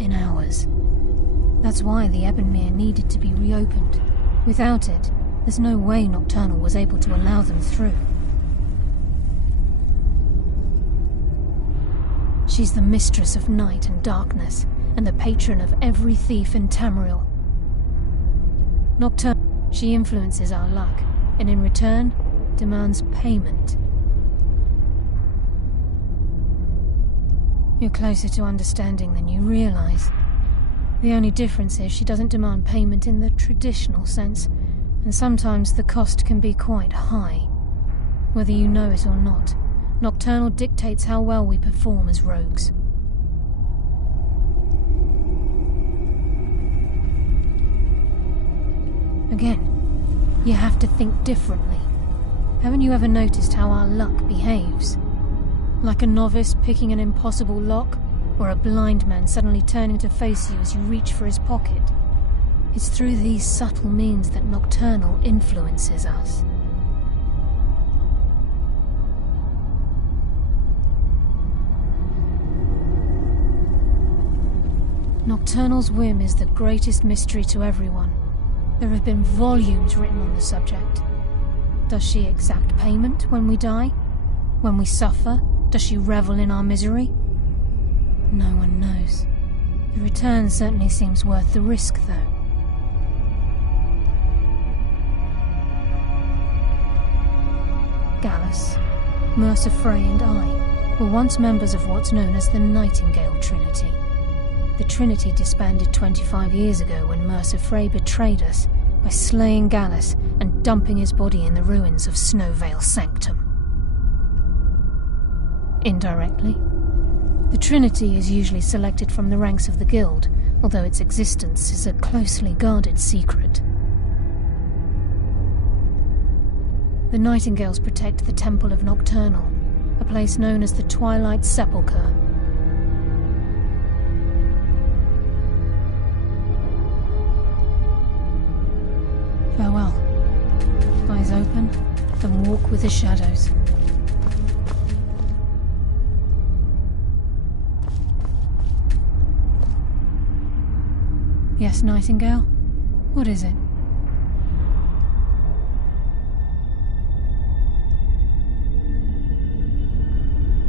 in hours. That's why the Ebonmere needed to be reopened. Without it, there's no way Nocturnal was able to allow them through. She's the mistress of night and darkness, and the patron of every thief in Tamriel. Nocturnal, she influences our luck, and in return, demands payment. You're closer to understanding than you realize. The only difference is she doesn't demand payment in the traditional sense, and sometimes the cost can be quite high. Whether you know it or not, Nocturnal dictates how well we perform as rogues. Again, you have to think differently. Haven't you ever noticed how our luck behaves? Like a novice picking an impossible lock, or a blind man suddenly turning to face you as you reach for his pocket. It's through these subtle means that Nocturnal influences us. Nocturnal's whim is the greatest mystery to everyone. There have been volumes written on the subject. Does she exact payment when we die? When we suffer, does she revel in our misery? No one knows. The return certainly seems worth the risk, though. Gallus, Mercer Frey and I were once members of what's known as the Nightingale Trinity. The Trinity disbanded 25 years ago when Mercer Frey betrayed us by slaying Gallus and dumping his body in the ruins of Snowvale Sanctum. Indirectly, the Trinity is usually selected from the ranks of the Guild, although its existence is a closely guarded secret. The Nightingales protect the Temple of Nocturnal, a place known as the Twilight Sepulchre. Farewell. Eyes open, and walk with the shadows. Yes, Nightingale? What is it?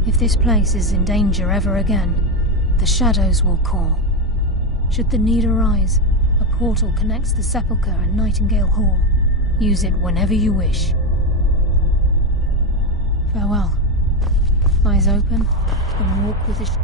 If this place is in danger ever again, the shadows will call. Should the need arise, a portal connects the Sepulchre and Nightingale Hall. Use it whenever you wish. Farewell. Eyes open, and walk with the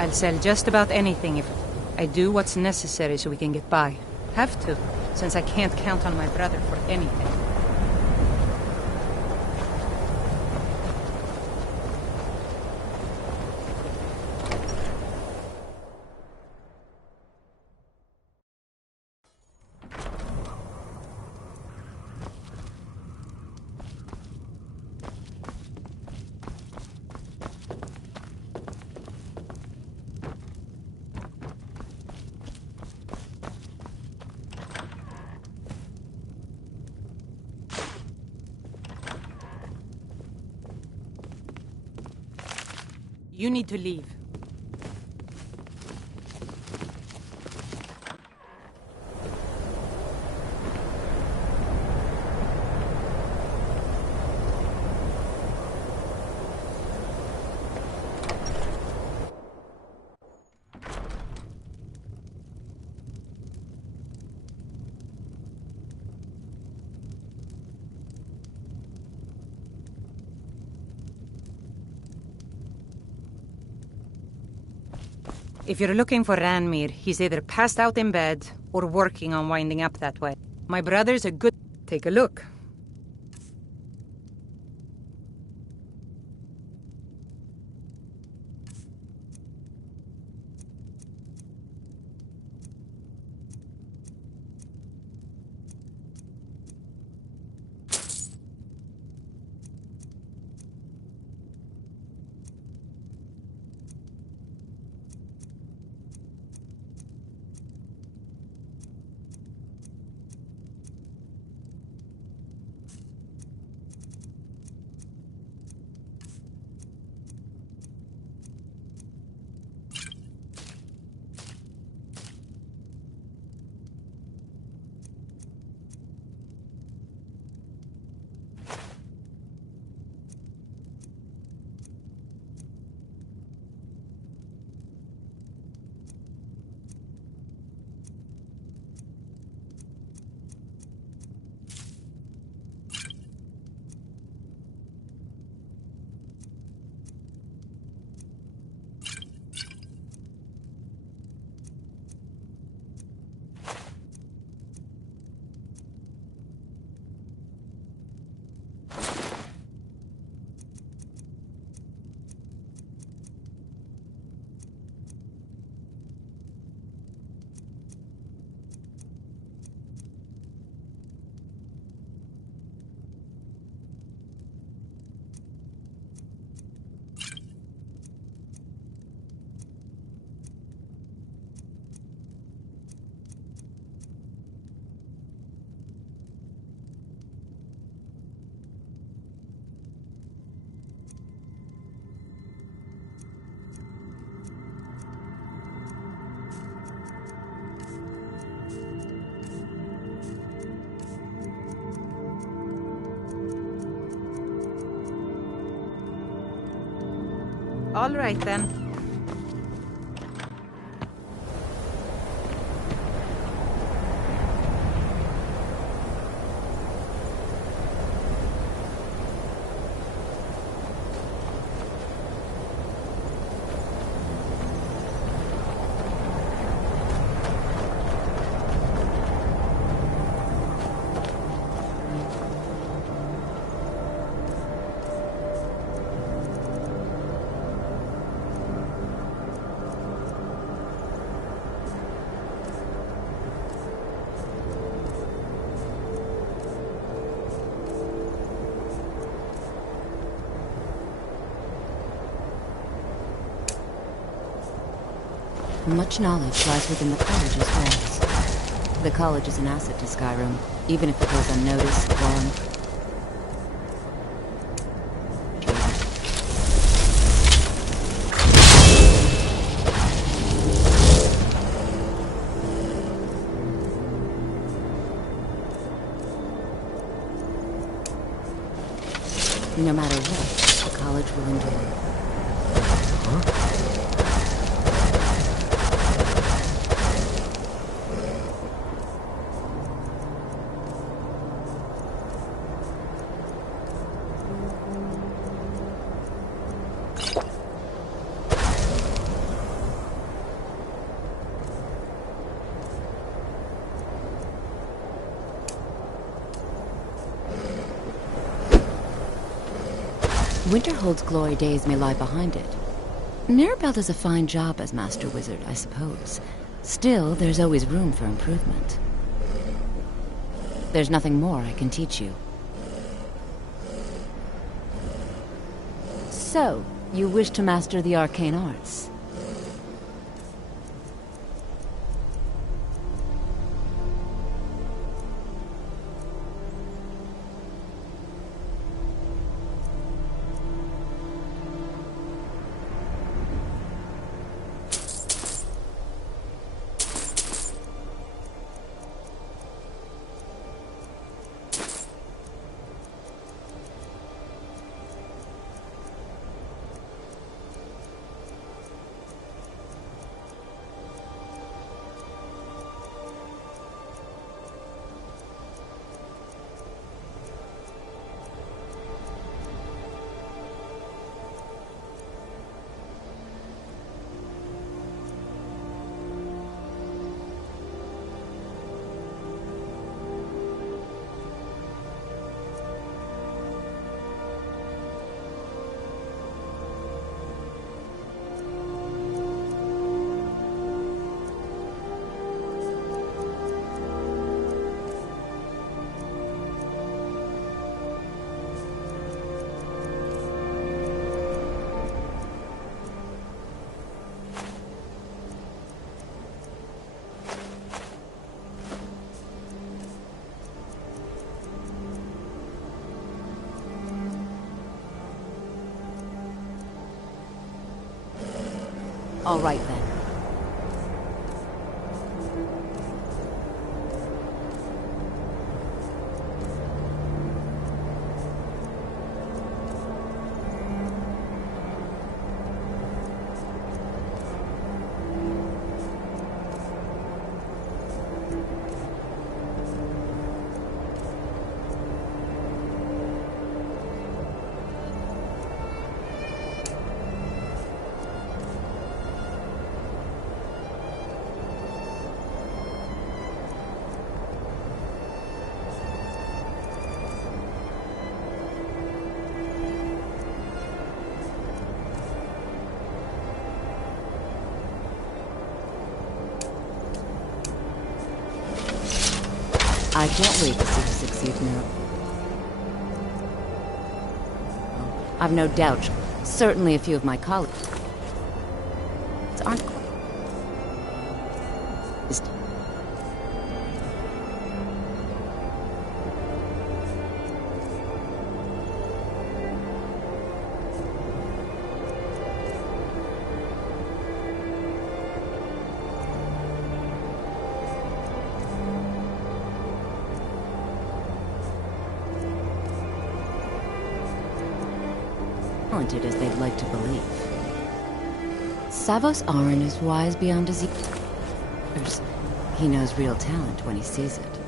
I'll sell just about anything if I do what's necessary so we can get by. Have to, since I can't count on my brother for anything. You need to leave. If you're looking for Ranmir, he's either passed out in bed or working on winding up that way. My brother's a good... Take a look. All right, then. Much knowledge lies within the college's walls. The college is an asset to Skyrim, even if it goes unnoticed long. No matter what, the college will endure. Winterhold's glory days may lie behind it. Mirabelle does a fine job as Master Wizard, I suppose. Still, there's always room for improvement. There's nothing more I can teach you. So, you wish to master the arcane arts? All right, then. I can't wait to see you succeed, Mira. I've no doubt. Certainly a few of my colleagues aren't quite... talented as they'd like to believe. Savos Aran is wise beyond his years. He knows real talent when he sees it.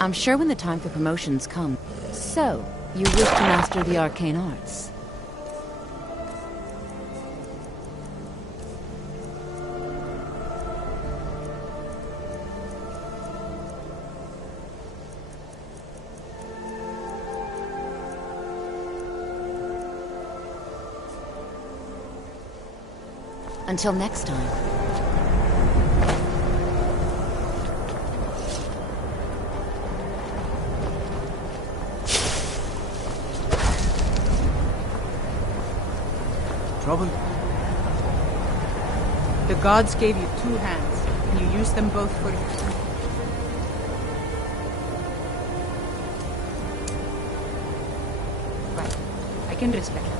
I'm sure when the time for promotions comes. So, you wish to master the arcane arts? Until next time. Trouble? The gods gave you two hands, and you used them both for... Right. I can respect that.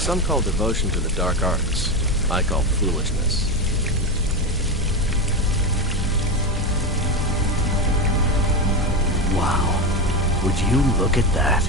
Some call devotion to the dark arts. I call foolishness. Wow. Would you look at that?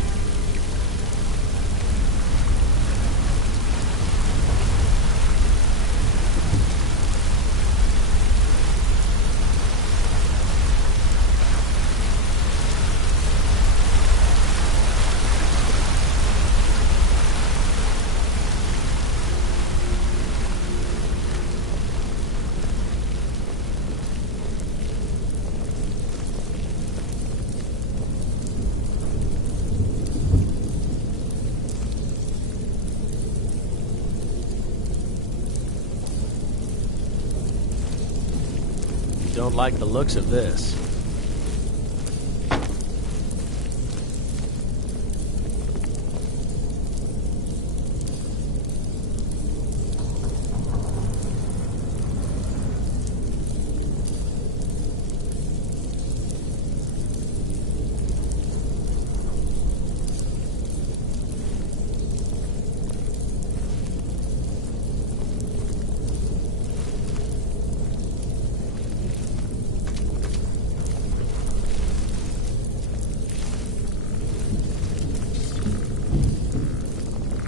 Don't like the looks of this.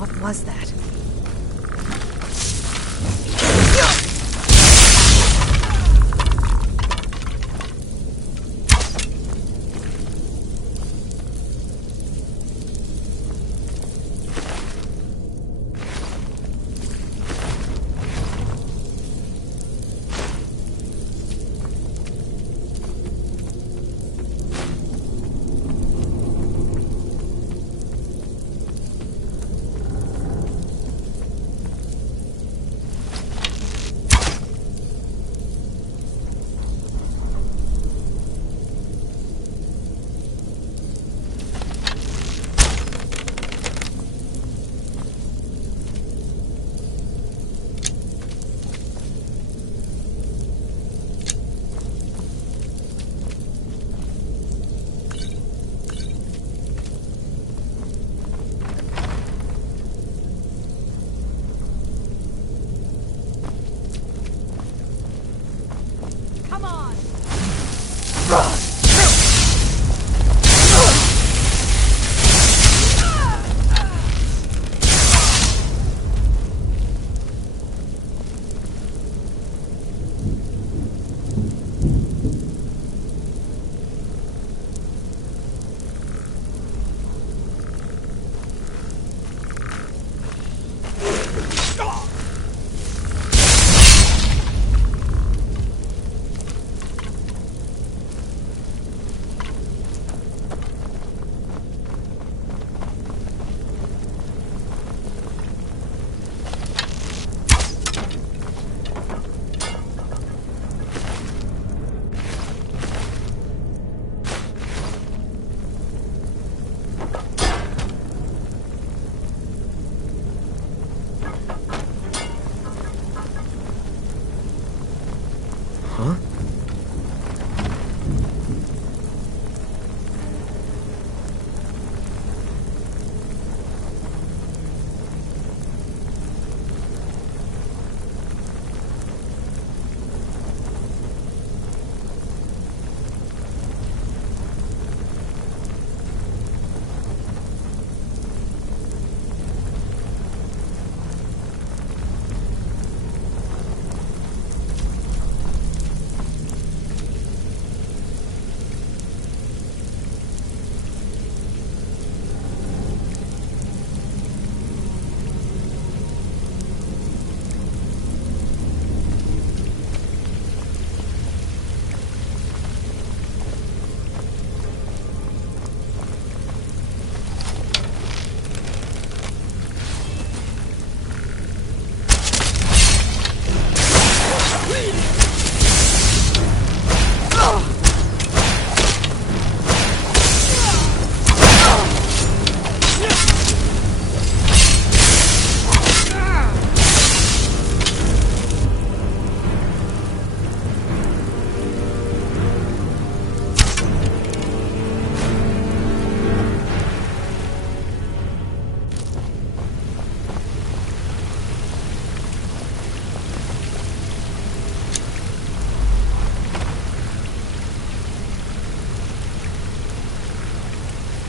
What was that?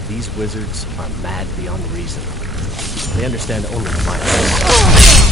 These wizards are mad beyond reason. They understand only violence.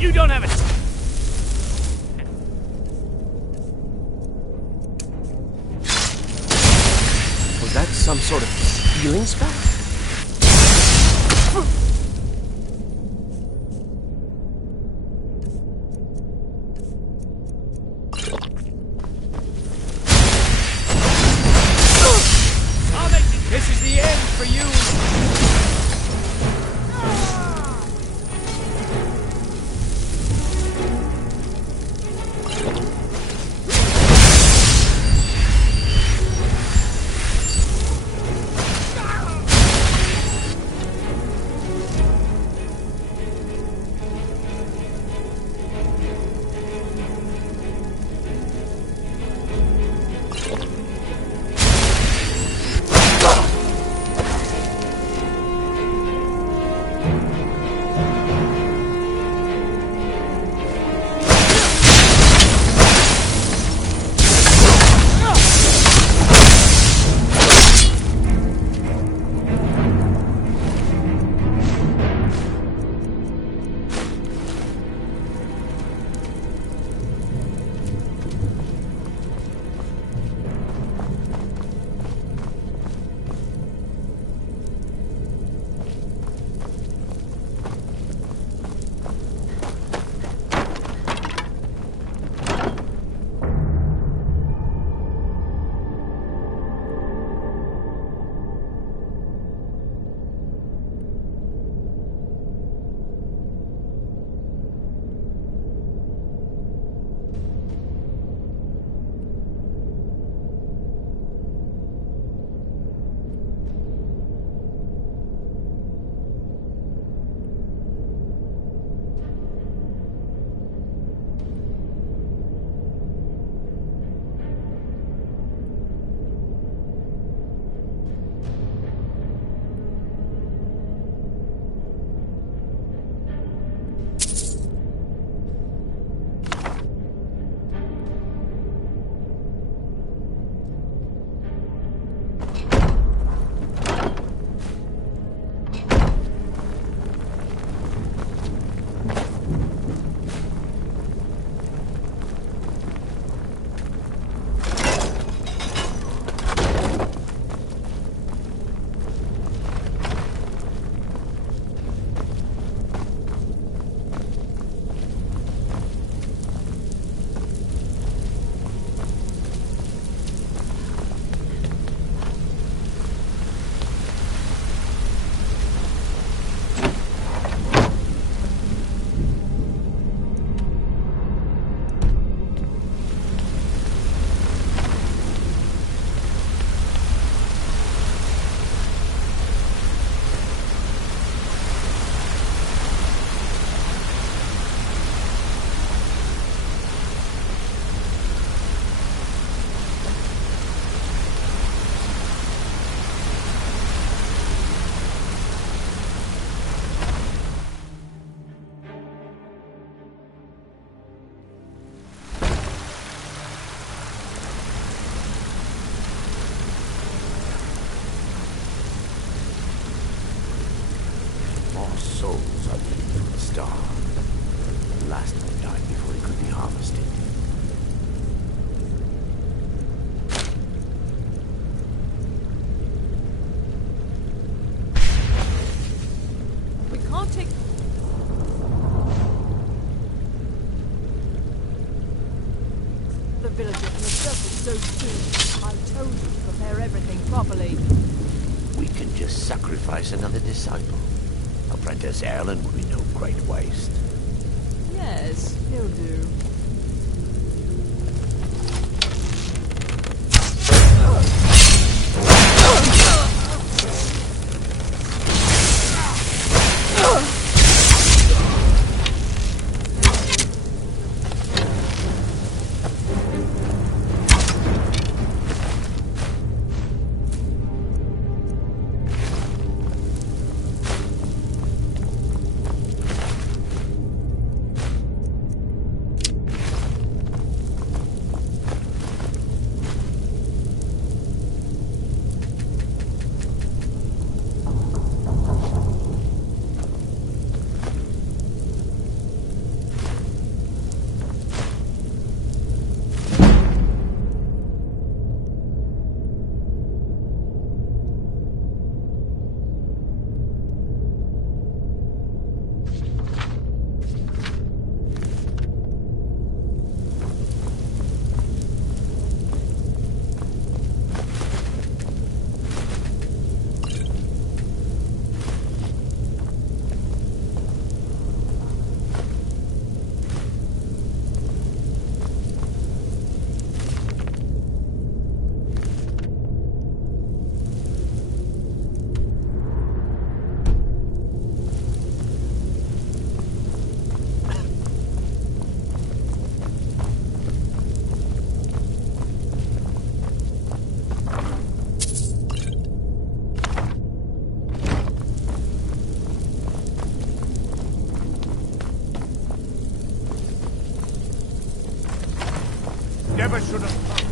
You don't have it! Was that some sort of healing spell? This is the end for you! the villagers in a circle so soon. I told you to prepare everything properly. We can just sacrifice another disciple. Apprentice Erlen will be no great waste. Yes, he'll do. Never should have come.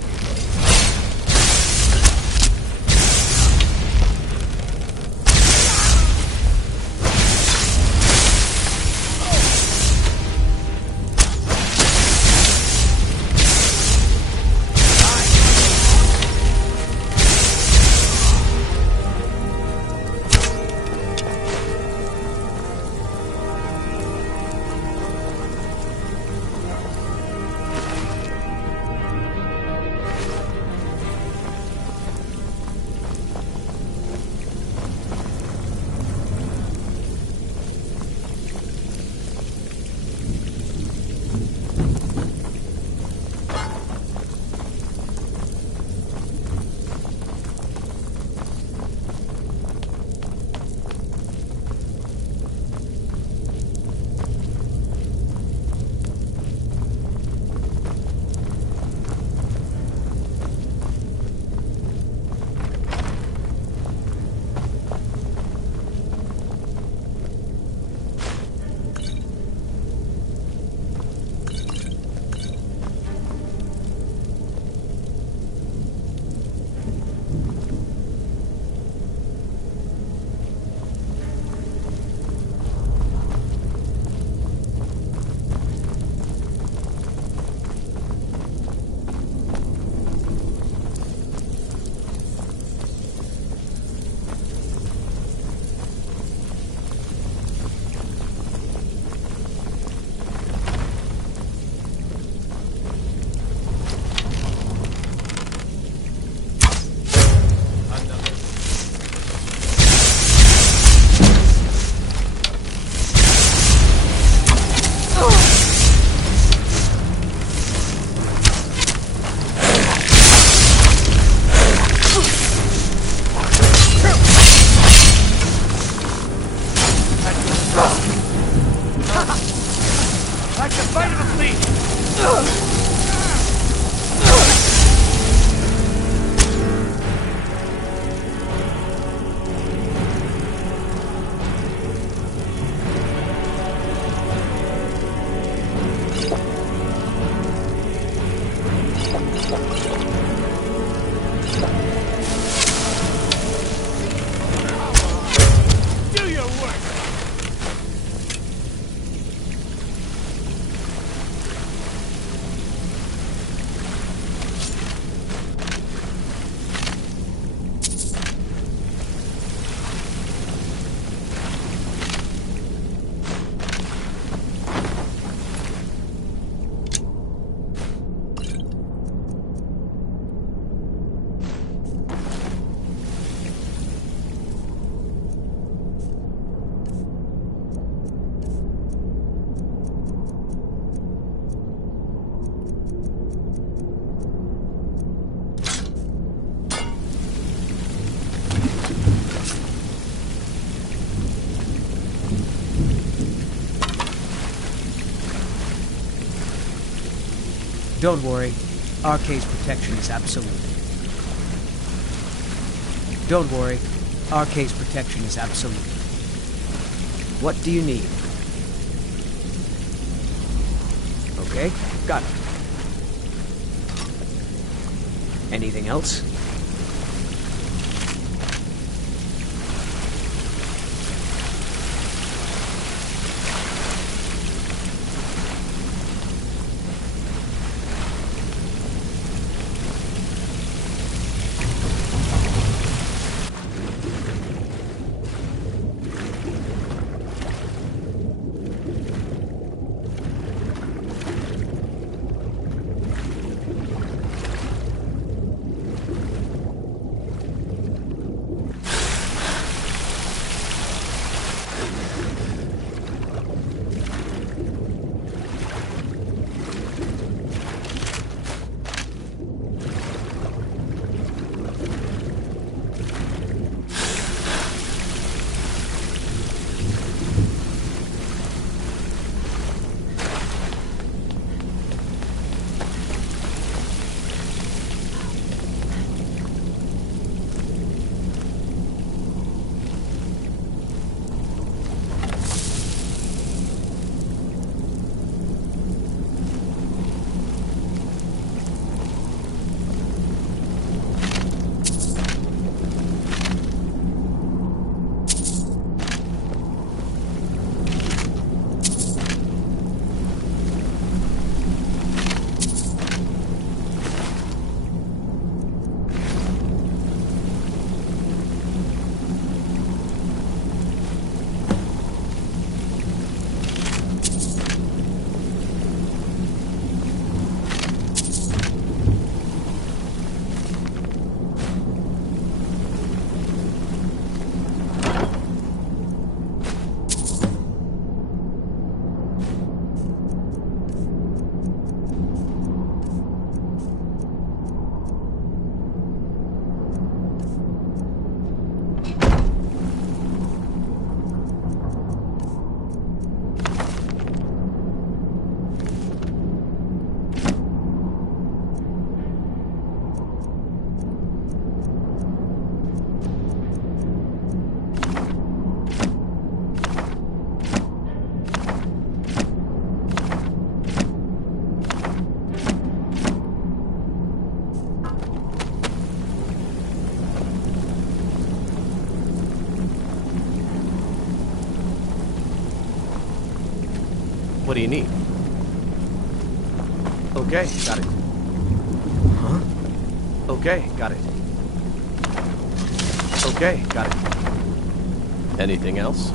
Don't worry. Arcade's protection is absolute. Don't worry. Arcade's protection is absolute. What do you need? Okay, got it. Anything else? What do you need? Okay, got it. Huh? Okay, got it. Okay, got it. Anything else?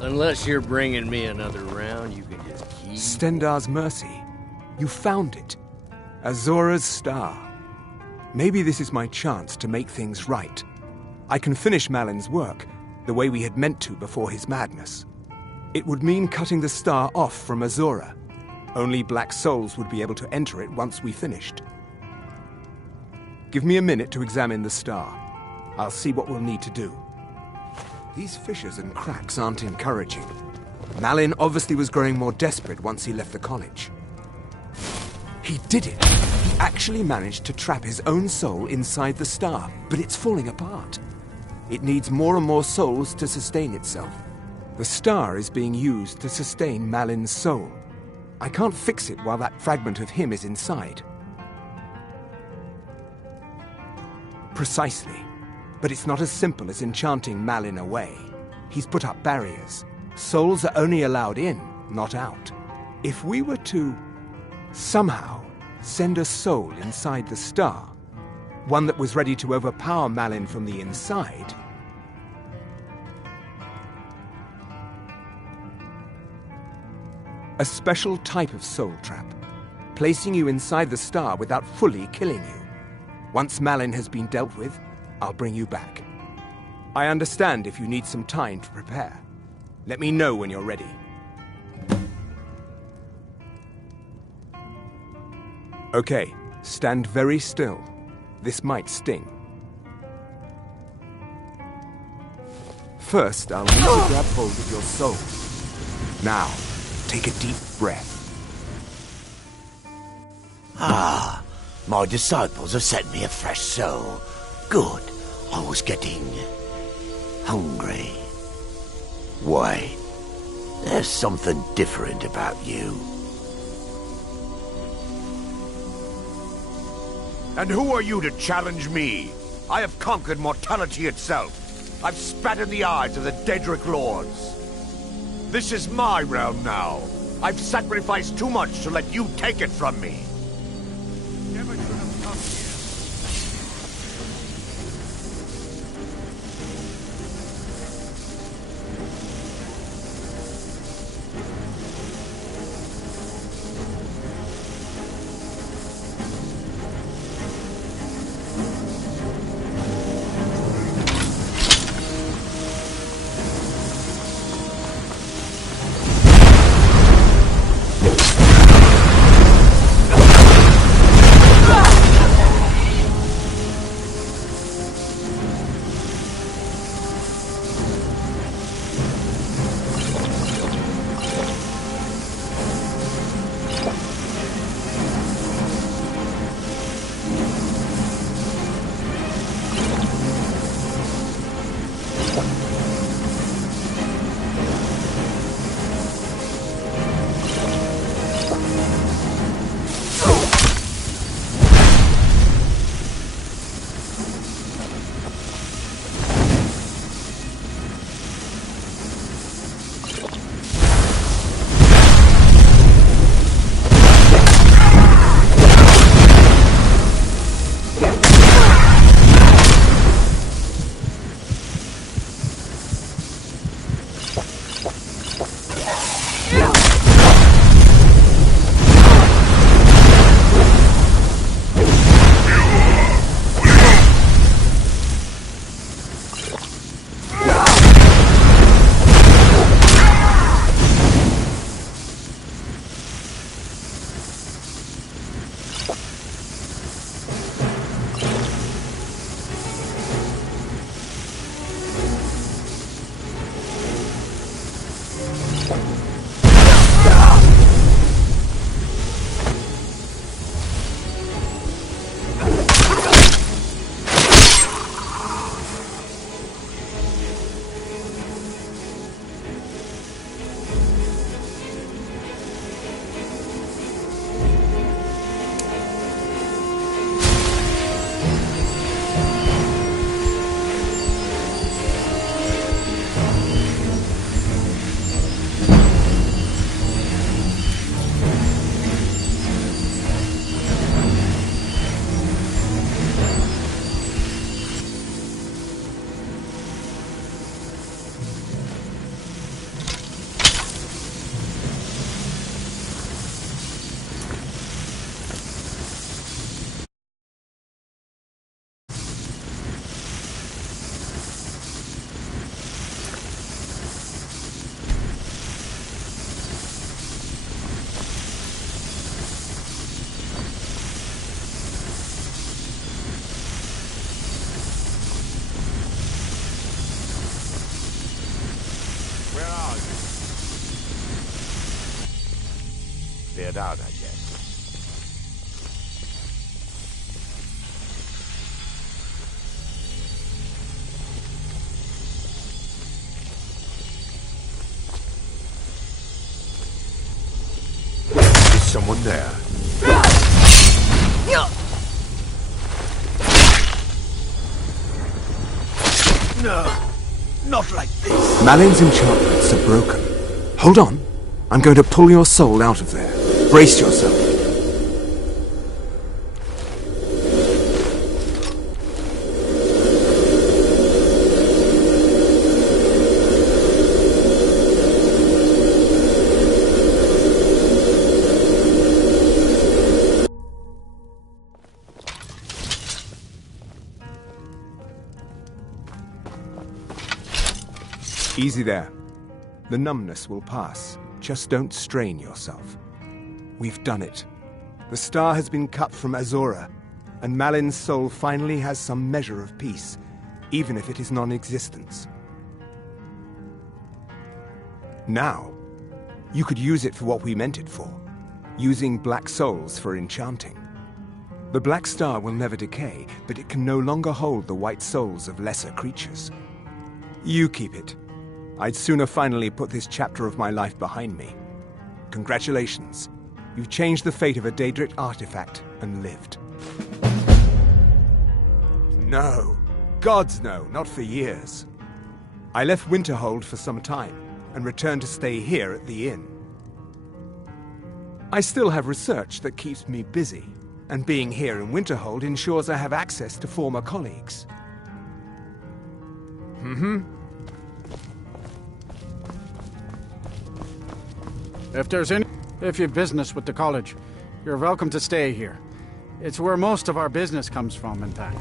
Unless you're bringing me another round, you can just keep... Stendar's Mercy. You found it. Azora's Star. Maybe this is my chance to make things right. I can finish Malin's work, the way we had meant to before his madness. It would mean cutting the star off from Azora. Only Black Souls would be able to enter it once we finished. Give me a minute to examine the star. I'll see what we'll need to do. These fissures and cracks aren't encouraging. Malin obviously was growing more desperate once he left the college. He did it! He actually managed to trap his own soul inside the star, but it's falling apart. It needs more and more souls to sustain itself. The star is being used to sustain Malin's soul. I can't fix it while that fragment of him is inside. Precisely. But it's not as simple as enchanting Malin away. He's put up barriers. Souls are only allowed in, not out. If we were to somehow send a soul inside the star, one that was ready to overpower Malin from the inside, a special type of soul trap, placing you inside the star without fully killing you. Once Malin has been dealt with, I'll bring you back. I understand if you need some time to prepare. Let me know when you're ready. Okay, stand very still. This might sting. First, I'll need to grab hold of your soul. Now, take a deep breath. Ah, my disciples have sent me a fresh soul. Good. I was getting hungry. Wait, there's something different about you. And who are you to challenge me? I have conquered mortality itself. I've spat in the eyes of the Daedric Lords. This is my realm now. I've sacrificed too much to let you take it from me. Never should have come here. Where are you? Cleared out, I guess. Is someone there? No, not like this. Malin's enchantments are broken. Hold on. I'm going to pull your soul out of there. Brace yourself. Easy there. The numbness will pass. Just don't strain yourself. We've done it. The star has been cut from Azora, and Malin's soul finally has some measure of peace, even if it is non-existence. Now, you could use it for what we meant it for, using black souls for enchanting. The black star will never decay, but it can no longer hold the white souls of lesser creatures. You keep it. I'd sooner finally put this chapter of my life behind me. Congratulations. You've changed the fate of a Daedric artifact and lived. No. Gods no, not for years. I left Winterhold for some time and returned to stay here at the inn. I still have research that keeps me busy, and being here in Winterhold ensures I have access to former colleagues. If you've business with the college, you're welcome to stay here. It's where most of our business comes from, in fact.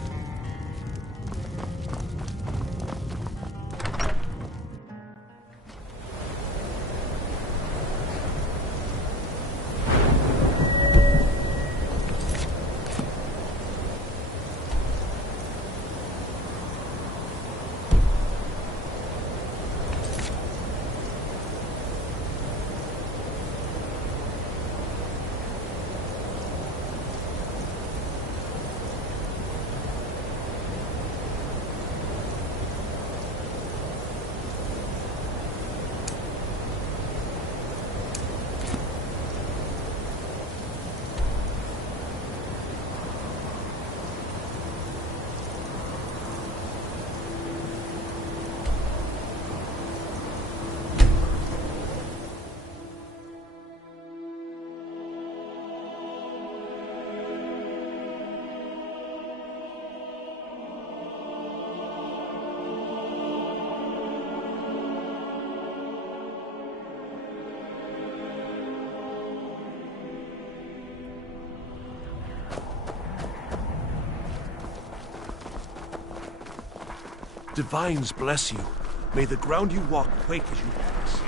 Divines bless you. May the ground you walk quake as you pass.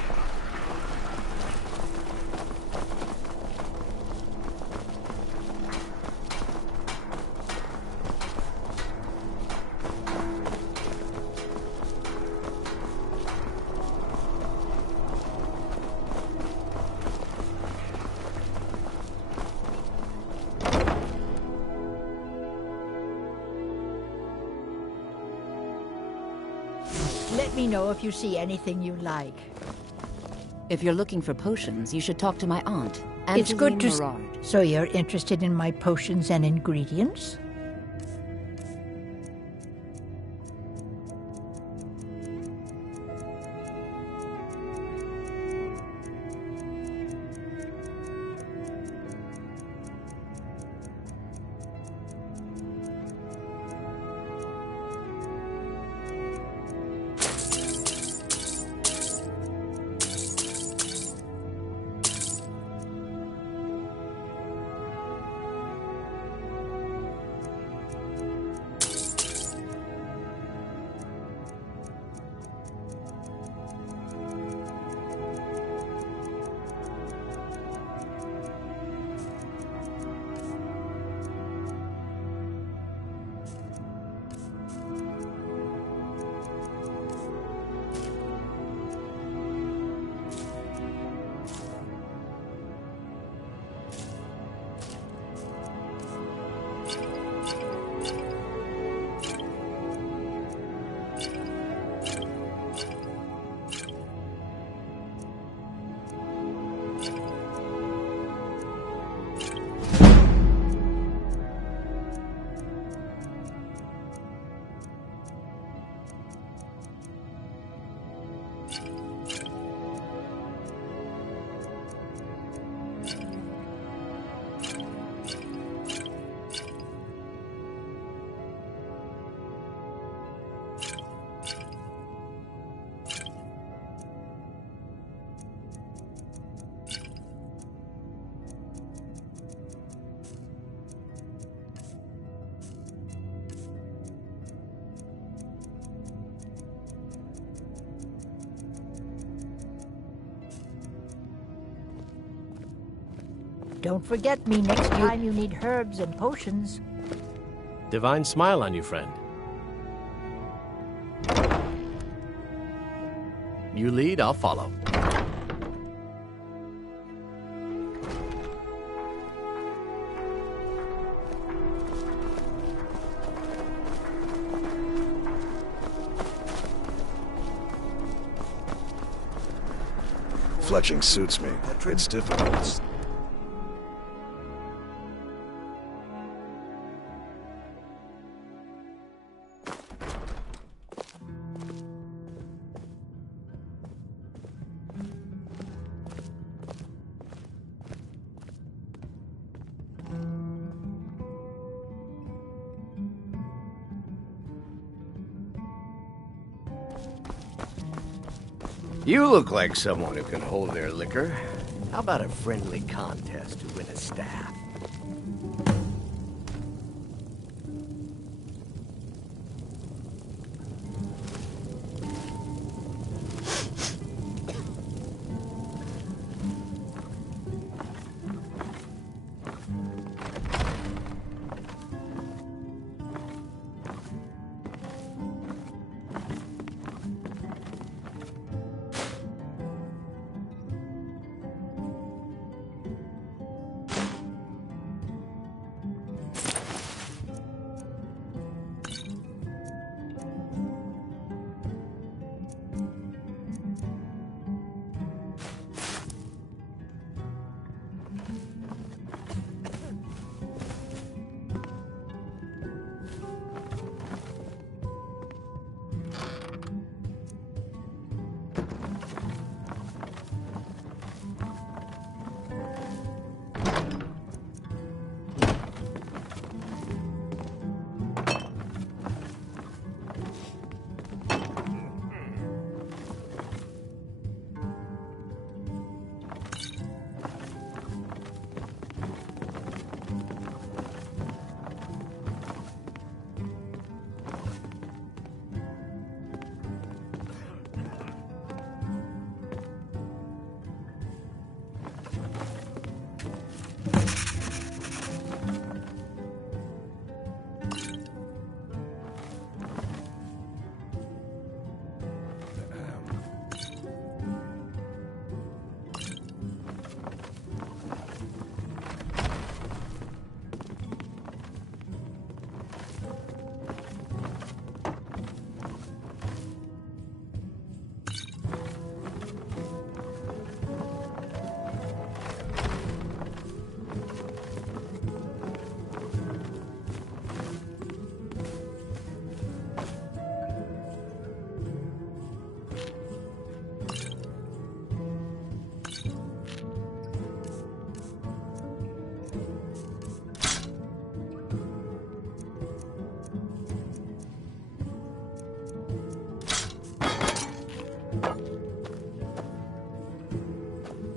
Let me know if you see anything you like. If you're looking for potions, you should talk to my aunt. It's good to... Merard. So you're interested in my potions and ingredients? Don't forget me next time you need herbs and potions. Divine smile on you, friend. You lead, I'll follow. Fletching suits me. It's difficult. You look like someone who can hold their liquor. How about a friendly contest to win a staff?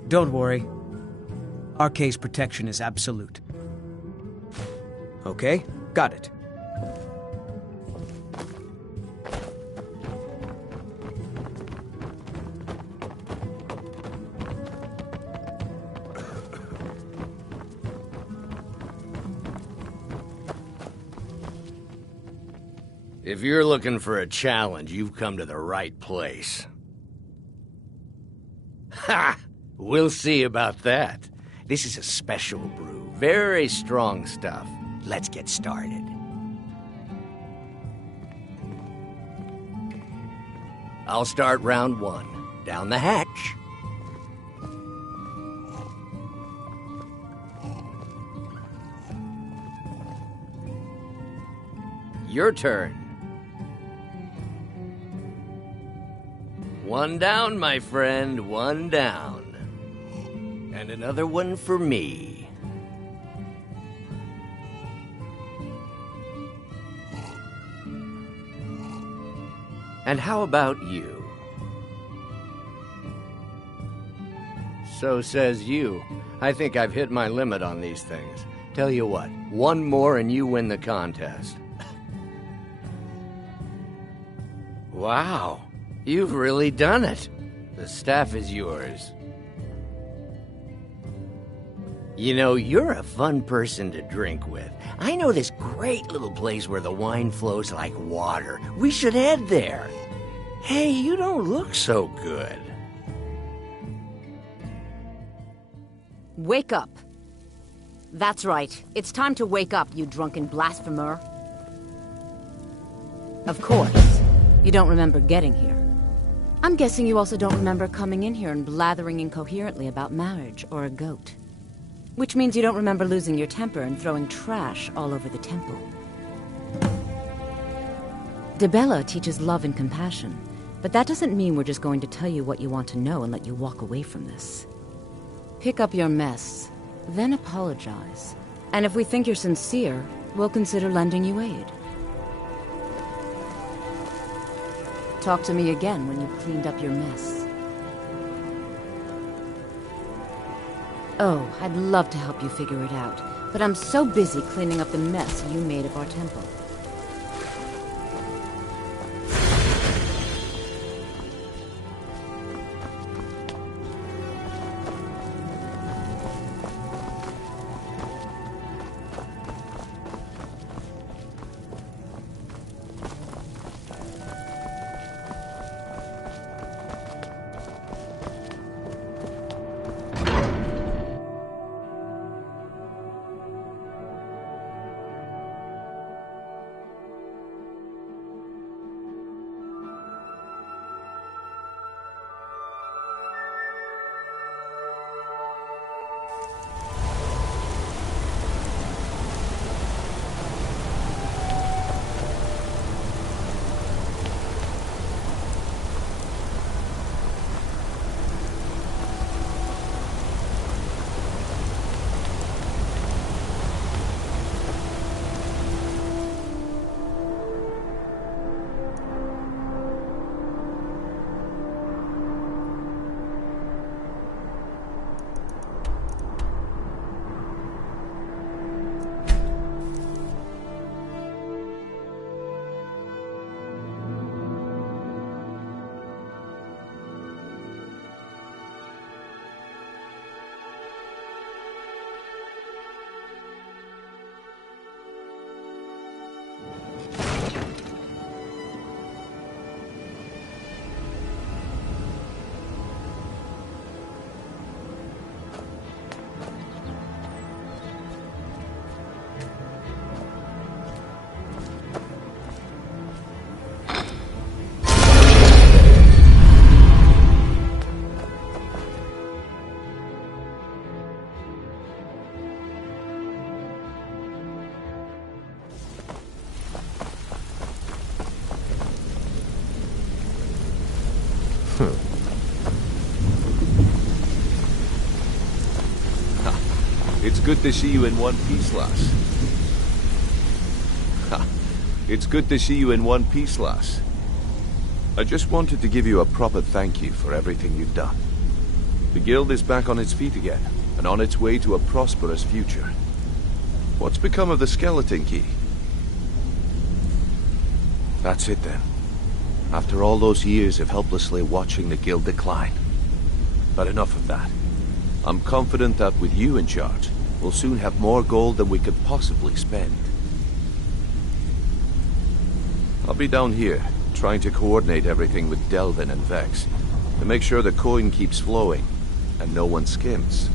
Don't worry. Arcane's protection is absolute. Okay, got it. If you're looking for a challenge, you've come to the right place. Ha! We'll see about that. This is a special brew. Very strong stuff. Let's get started. I'll start round one. Down the hatch. Your turn. One down, my friend, one down. And another one for me. And how about you? So says you. I think I've hit my limit on these things. Tell you what, one more and you win the contest. Wow, you've really done it. The staff is yours. You know, you're a fun person to drink with. I know this great little place where the wine flows like water. We should head there. Hey, you don't look so good. Wake up. That's right. It's time to wake up, you drunken blasphemer. Of course, you don't remember getting here. I'm guessing you also don't remember coming in here and blathering incoherently about marriage or a goat. Which means you don't remember losing your temper and throwing trash all over the temple. DeBella teaches love and compassion, but that doesn't mean we're just going to tell you what you want to know and let you walk away from this. Pick up your mess, then apologize. And if we think you're sincere, we'll consider lending you aid. Talk to me again when you've cleaned up your mess. Oh, I'd love to help you figure it out, but I'm so busy cleaning up the mess you made of our temple. It's good to see you in one piece, lass. It's good to see you in one piece, lass. I just wanted to give you a proper thank you for everything you've done. The guild is back on its feet again, and on its way to a prosperous future. What's become of the skeleton key? That's it then. After all those years of helplessly watching the guild decline. But enough of that. I'm confident that with you in charge, we'll soon have more gold than we could possibly spend. I'll be down here, trying to coordinate everything with Delvin and Vex, to make sure the coin keeps flowing, and no one skims.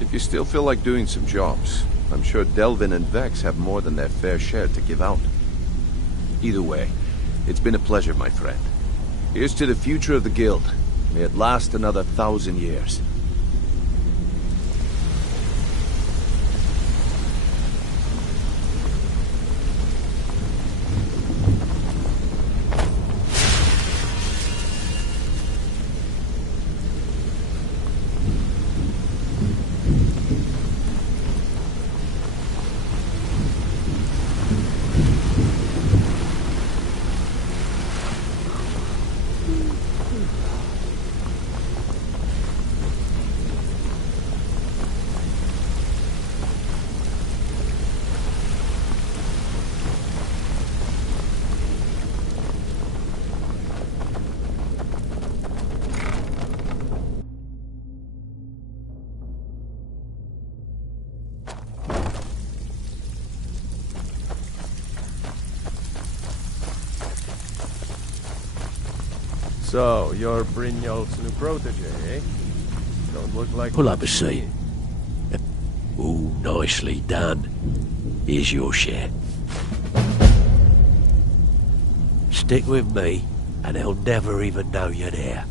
If you still feel like doing some jobs, I'm sure Delvin and Vex have more than their fair share to give out. Either way, it's been a pleasure, my friend. Here's to the future of the guild. May it last another 1,000 years. So, you're Brynjolf's new protege, eh? Don't look like... Pull up a seat. Ooh, nicely done. Here's your share. Stick with me, and they'll never even know you're there.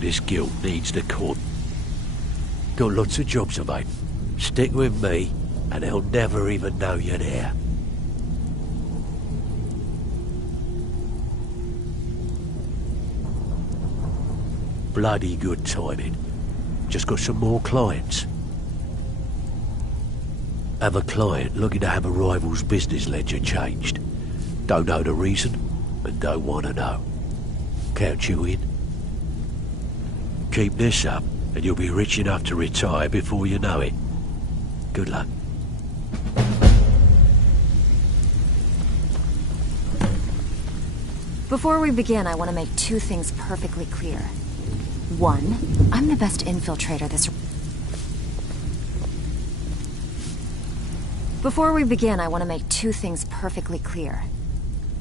This guild needs the court. Got lots of jobs, mate. Stick with me, and they'll never even know you're there. Bloody good timing. Just got some more clients. Have a client looking to have a rival's business ledger changed. Don't know the reason, and don't want to know. Count you in. Keep this up, and you'll be rich enough to retire before you know it. Good luck. Before we begin, I want to make two things perfectly clear. One, I'm the best infiltrator this... Before we begin, I want to make two things perfectly clear.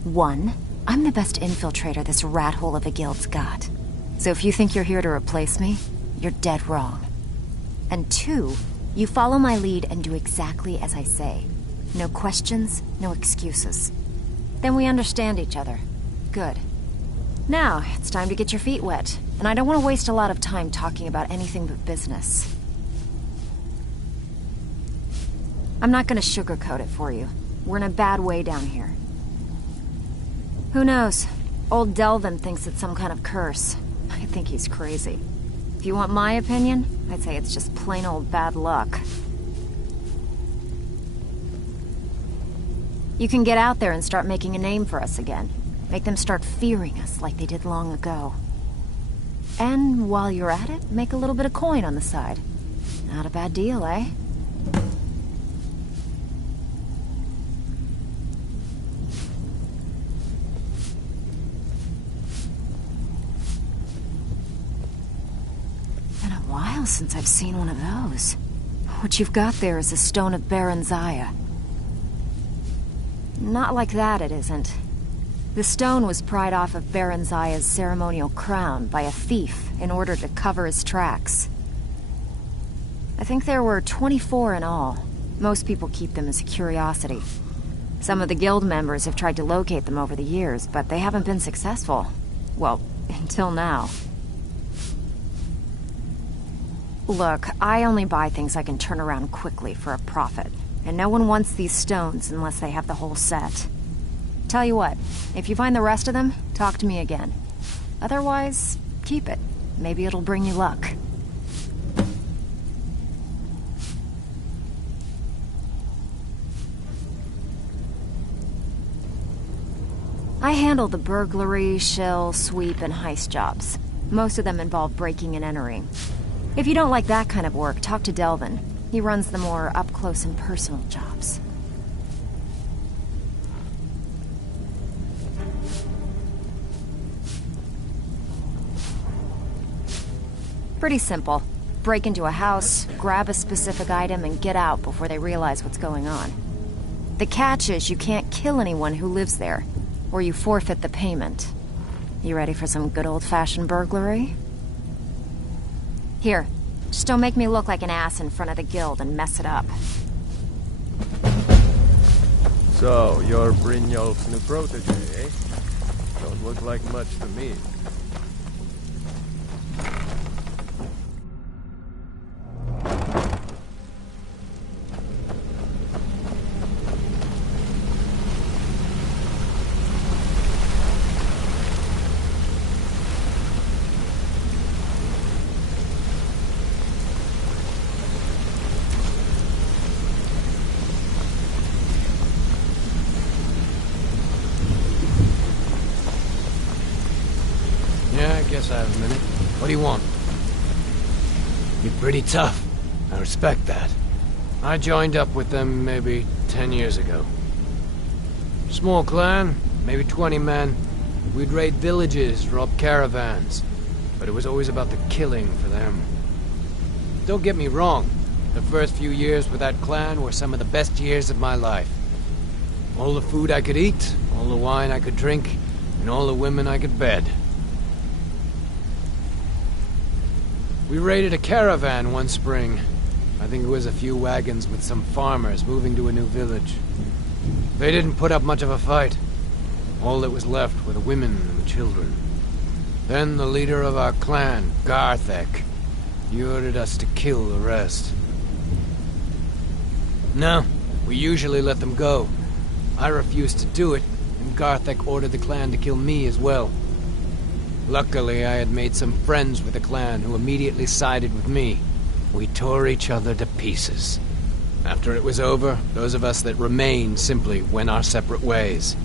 One, I'm the best infiltrator this rat hole of a guild's got. So if you think you're here to replace me, you're dead wrong. And two, you follow my lead and do exactly as I say. No questions, no excuses. Then we understand each other. Good. Now, it's time to get your feet wet. And I don't want to waste a lot of time talking about anything but business. I'm not going to sugarcoat it for you. We're in a bad way down here. Who knows? Old Delvin thinks it's some kind of curse. I think he's crazy. If you want my opinion, I'd say it's just plain old bad luck. You can get out there and start making a name for us again. Make them start fearing us like they did long ago. And while you're at it, make a little bit of coin on the side. Not a bad deal, eh? Since I've seen one of those. What you've got there is a stone of Baron Zaya. Not like that, it isn't. The stone was pried off of Baron Zaya's ceremonial crown by a thief in order to cover his tracks. I think there were 24 in all. Most people keep them as a curiosity. Some of the guild members have tried to locate them over the years, but they haven't been successful. Well, until now. Look, I only buy things I can turn around quickly for a profit. And no one wants these stones unless they have the whole set. Tell you what, if you find the rest of them, talk to me again. Otherwise, keep it. Maybe it'll bring you luck. I handle the burglary, shill, sweep, and heist jobs. Most of them involve breaking and entering. If you don't like that kind of work, talk to Delvin. He runs the more up-close and personal jobs. Pretty simple. Break into a house, grab a specific item, and get out before they realize what's going on. The catch is you can't kill anyone who lives there, or you forfeit the payment. You ready for some good old-fashioned burglary? Here, just don't make me look like an ass in front of the guild and mess it up. So, you're Brynjolf's new protege, eh? Don't look like much to me. Guess I have a minute. What do you want? You're pretty tough. I respect that. I joined up with them maybe 10 years ago. Small clan, maybe 20 men. We'd raid villages, rob caravans. But it was always about the killing for them. Don't get me wrong. The first few years with that clan were some of the best years of my life. All the food I could eat, all the wine I could drink, and all the women I could bed. We raided a caravan one spring. I think it was a few wagons with some farmers moving to a new village. They didn't put up much of a fight. All that was left were the women and the children. Then the leader of our clan, Garthek, he ordered us to kill the rest. No, we usually let them go. I refused to do it, and Garthek ordered the clan to kill me as well. Luckily, I had made some friends with the clan who immediately sided with me. We tore each other to pieces. After it was over, those of us that remained simply went our separate ways.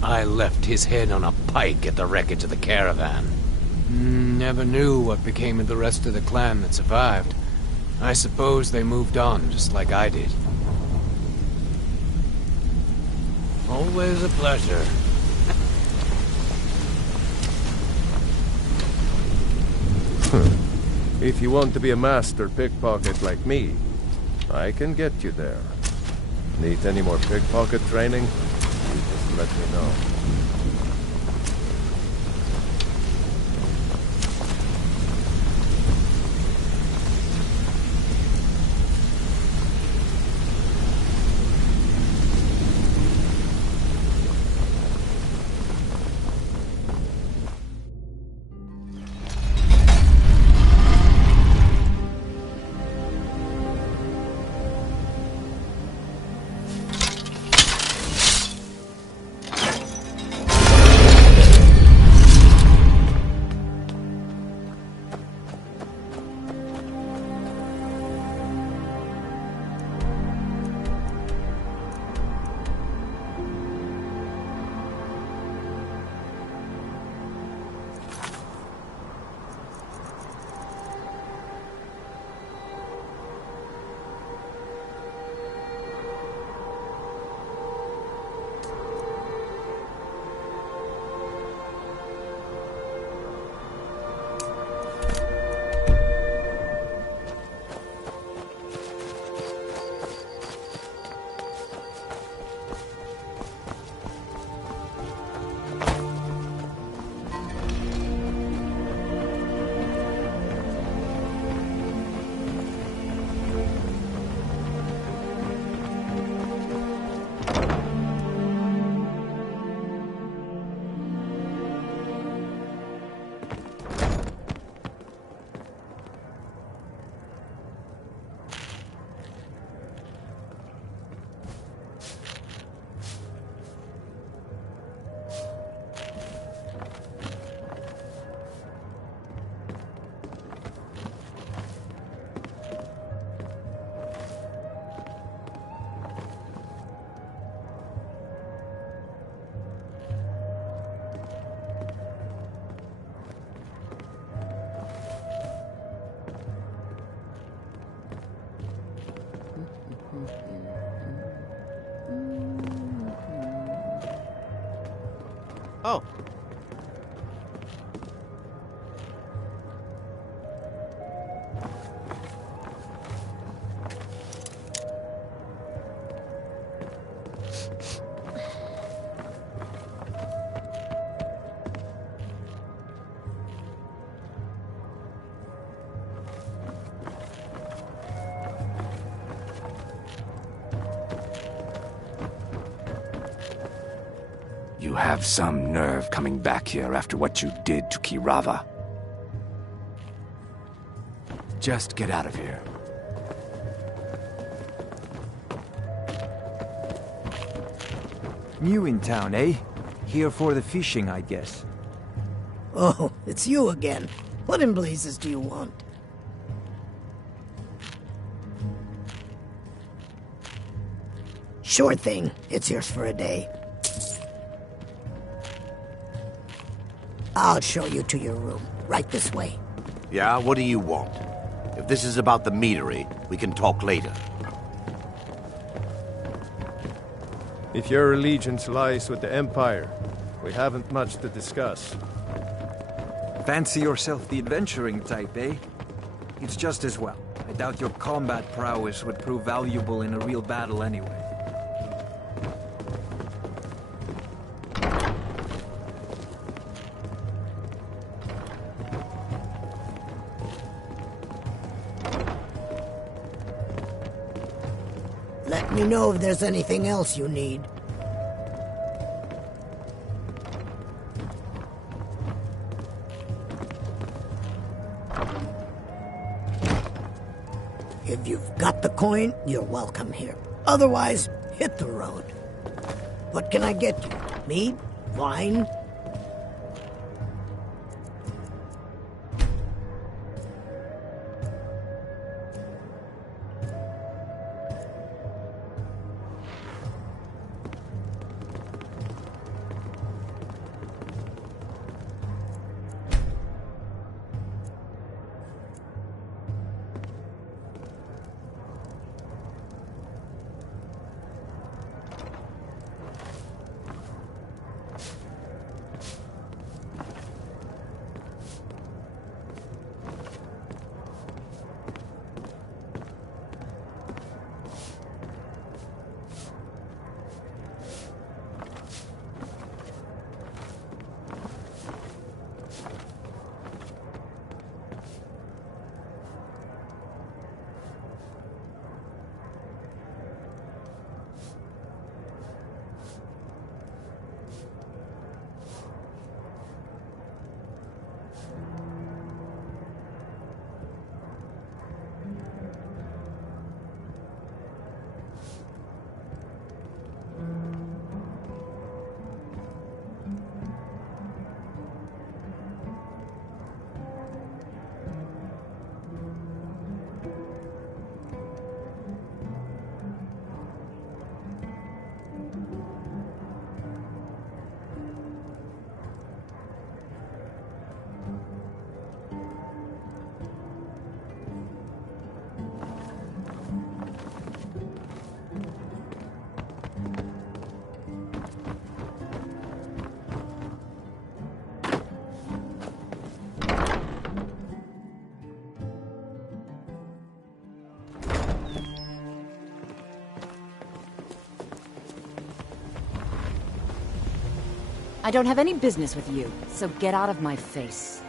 I left his head on a pike at the wreckage of the caravan. Never knew what became of the rest of the clan that survived. I suppose they moved on, just like I did. Always a pleasure. If you want to be a master pickpocket like me, I can get you there. Need any more pickpocket training? You just let me know. Oh. You have some nerve coming back here after what you did to Kirava. Just get out of here. New in town, eh? Here for the fishing, I guess. Oh, it's you again. What in blazes do you want? Sure thing. It's yours for a day. I'll show you to your room. Right this way. Yeah, what do you want? If this is about the meadery, we can talk later. If your allegiance lies with the Empire, we haven't much to discuss. Fancy yourself the adventuring type, eh? It's just as well. I doubt your combat prowess would prove valuable in a real battle anyway. Let me know if there's anything else you need. If you've got the coin, you're welcome here. Otherwise, hit the road. What can I get you? Meat? Wine? I don't have any business with you, so get out of my face.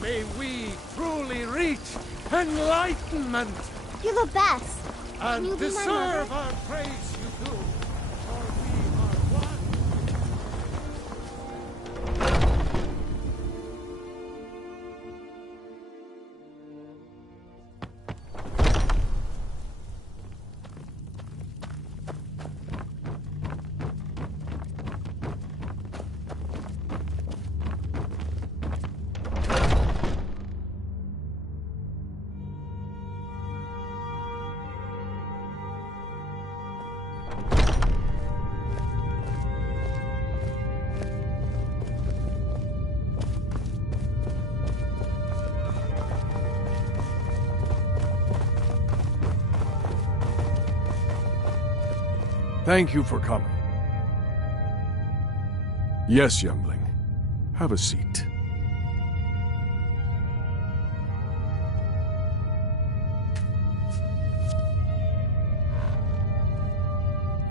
May we truly reach enlightenment, You're the best. and you be my deserve mother? our praise you do. For we are one. Thank you for coming. Yes, youngling. Have a seat.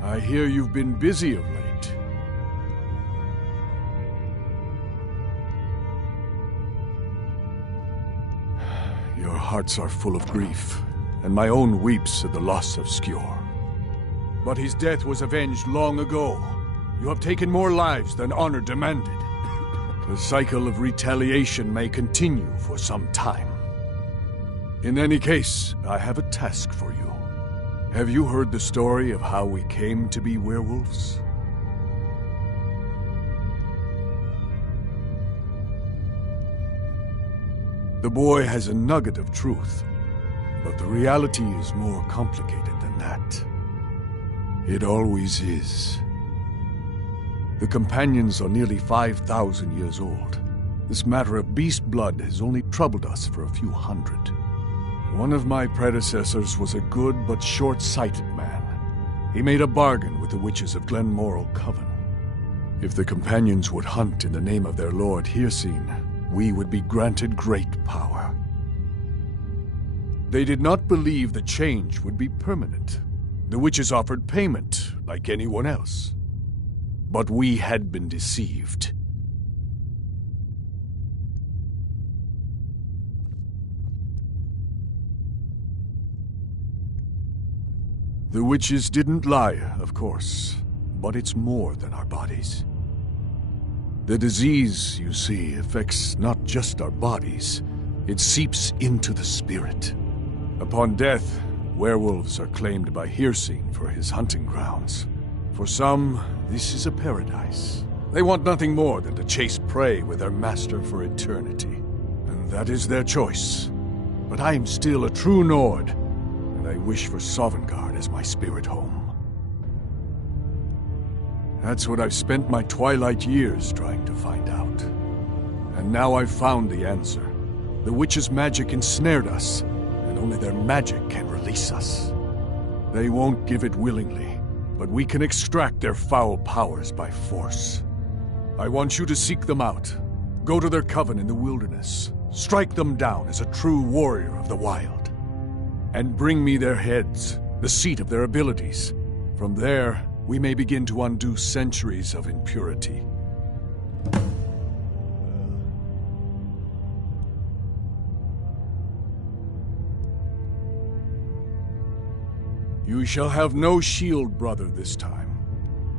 I hear you've been busy of late. Your hearts are full of grief, and my own weeps at the loss of Skjor. But his death was avenged long ago. You have taken more lives than honor demanded. The cycle of retaliation may continue for some time. In any case, I have a task for you. Have you heard the story of how we came to be werewolves? The boy has a nugget of truth, but the reality is more complicated than that. It always is. The companions are nearly 5,000 years old. This matter of beast blood has only troubled us for a few hundred. One of my predecessors was a good but short-sighted man. He made a bargain with the witches of Glenmoral Coven. If the companions would hunt in the name of their lord Hircine, we would be granted great power. They did not believe the change would be permanent. The witches offered payment, like anyone else. But we had been deceived. The witches didn't lie, of course, but it's more than our bodies. The disease, you see, affects not just our bodies, it seeps into the spirit. Upon death, werewolves are claimed by Hircine for his hunting grounds. For some, this is a paradise. They want nothing more than to chase prey with their master for eternity. And that is their choice. But I am still a true Nord, and I wish for Sovngarde as my spirit home. That's what I've spent my twilight years trying to find out. And now I've found the answer. The witch's magic ensnared us, and only their magic can release us. They won't give it willingly, but we can extract their foul powers by force. I want you to seek them out. Go to their coven in the wilderness. Strike them down as a true warrior of the wild. And bring me their heads, the seat of their abilities. From there, we may begin to undo centuries of impurity. You shall have no shield, brother, this time.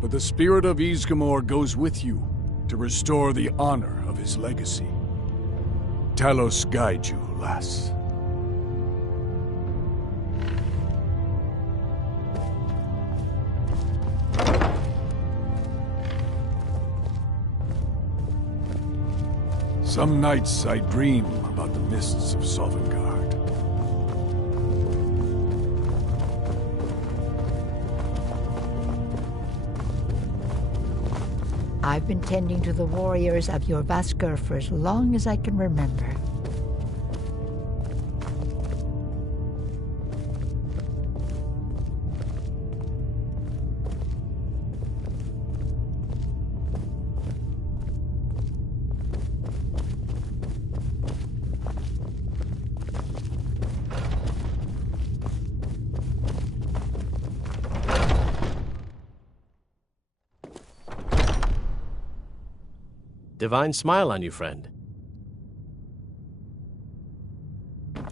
But the spirit of Ysgramor goes with you to restore the honor of his legacy. Talos guide you, lass. Some nights I dream about the mists of Sovngarde. I've been tending to the warriors of your Vasker for as long as I can remember. Divine smile on you, friend.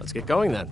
Let's get going then.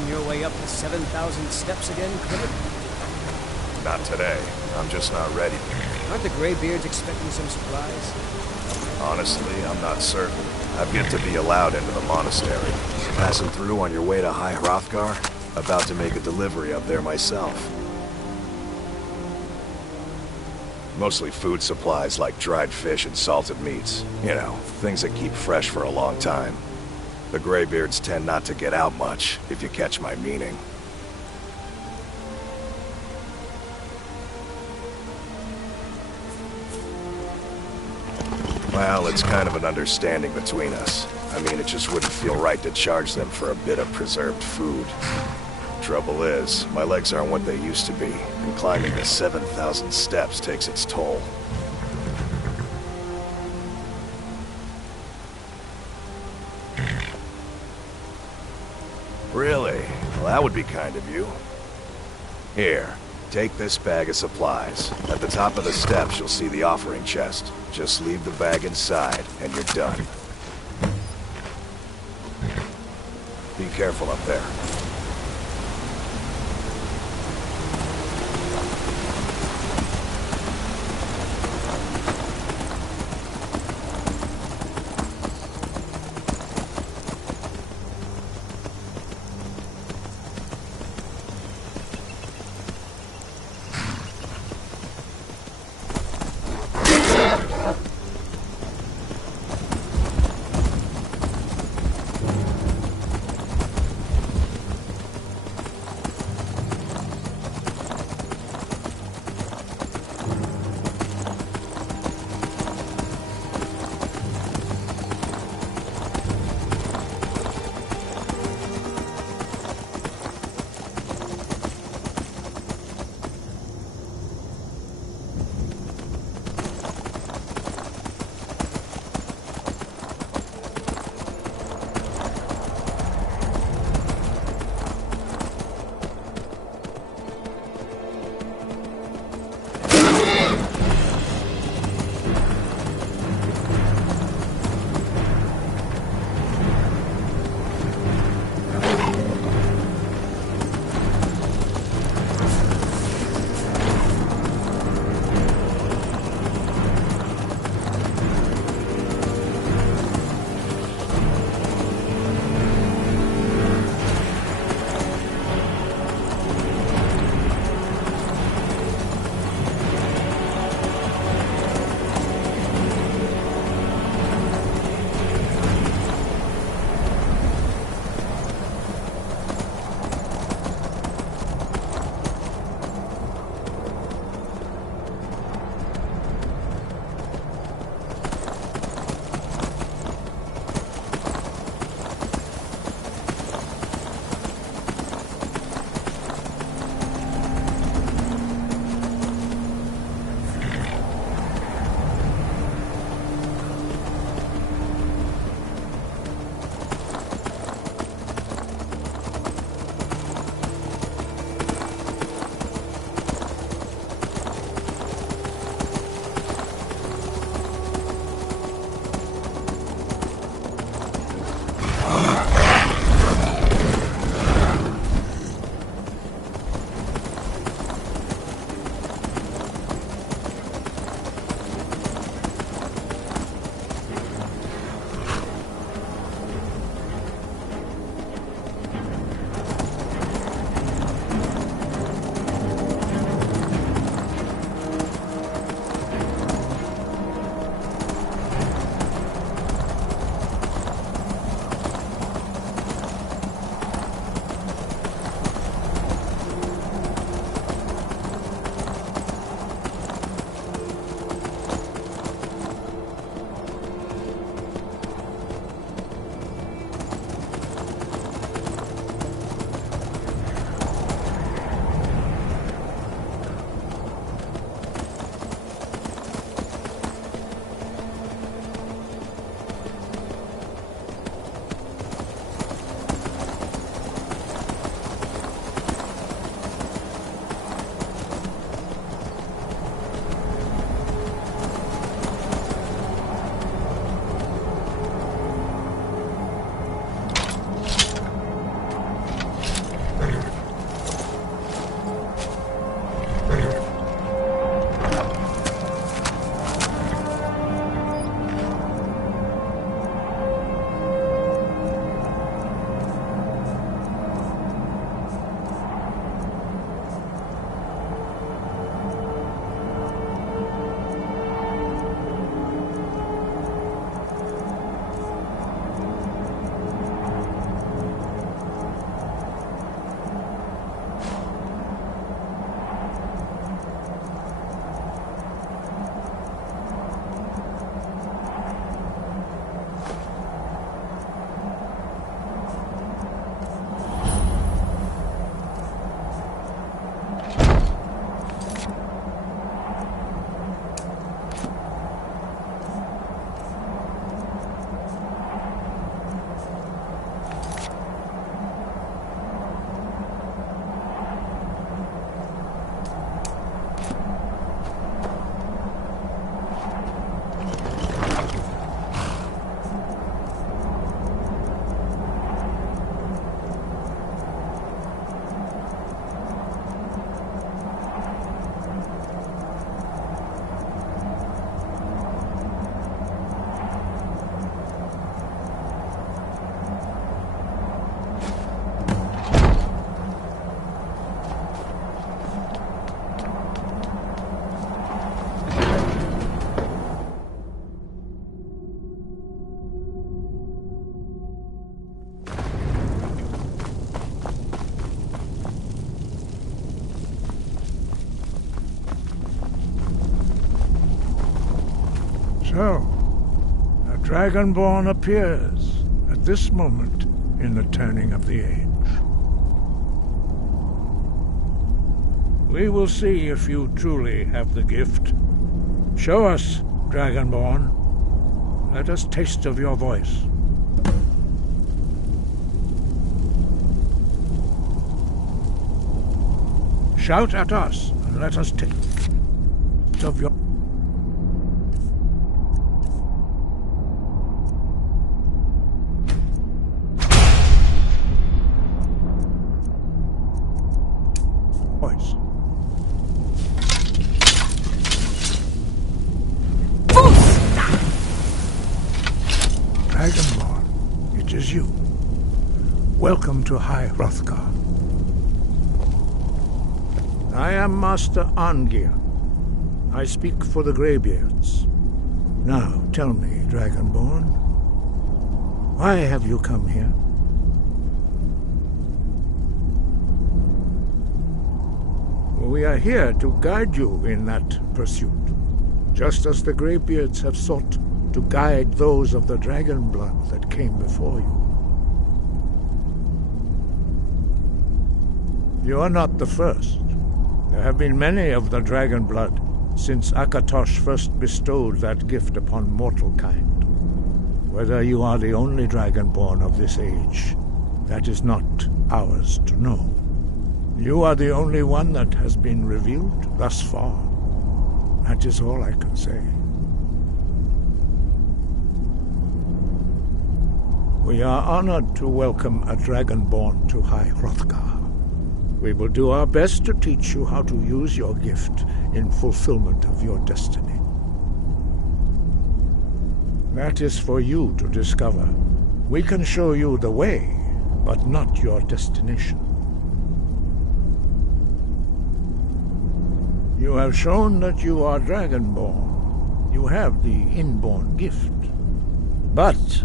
on your way up the 7,000 steps again, critic? Not today. I'm just not ready. Aren't the Greybeards expecting some surprise? Honestly, I'm not certain. I've yet to be allowed into the monastery. Passing through on your way to High Hrothgar? About to make a delivery up there myself. Mostly food supplies like dried fish and salted meats. You know, things that keep fresh for a long time. The Greybeards tend not to get out much, if you catch my meaning. Well, it's kind of an understanding between us. I mean, it just wouldn't feel right to charge them for a bit of preserved food. Trouble is, my legs aren't what they used to be, and climbing the 7,000 steps takes its toll. Really? Well, that would be kind of you. Here, take this bag of supplies. At the top of the steps, you'll see the offering chest. Just leave the bag inside, and you're done. Be careful up there. So, a Dragonborn appears at this moment in the turning of the age. We will see if you truly have the gift. Show us, Dragonborn. Let us taste of your voice. Shout at us, and let us taste of your... voice. Dragonborn, it is you. Welcome to High Hrothgar. I am Master Arngeir. I speak for the Greybeards. Now, tell me, Dragonborn, why have you come here? We are here to guide you in that pursuit, just as the Greybeards have sought to guide those of the dragon blood that came before you. You are not the first. There have been many of the dragon blood since Akatosh first bestowed that gift upon mortal kind. Whether you are the only dragonborn of this age, that is not ours to know. You are the only one that has been revealed thus far. That is all I can say. We are honored to welcome a dragonborn to High Hrothgar. We will do our best to teach you how to use your gift in fulfillment of your destiny. That is for you to discover. We can show you the way, but not your destination. You have shown that you are dragonborn. You have the inborn gift. But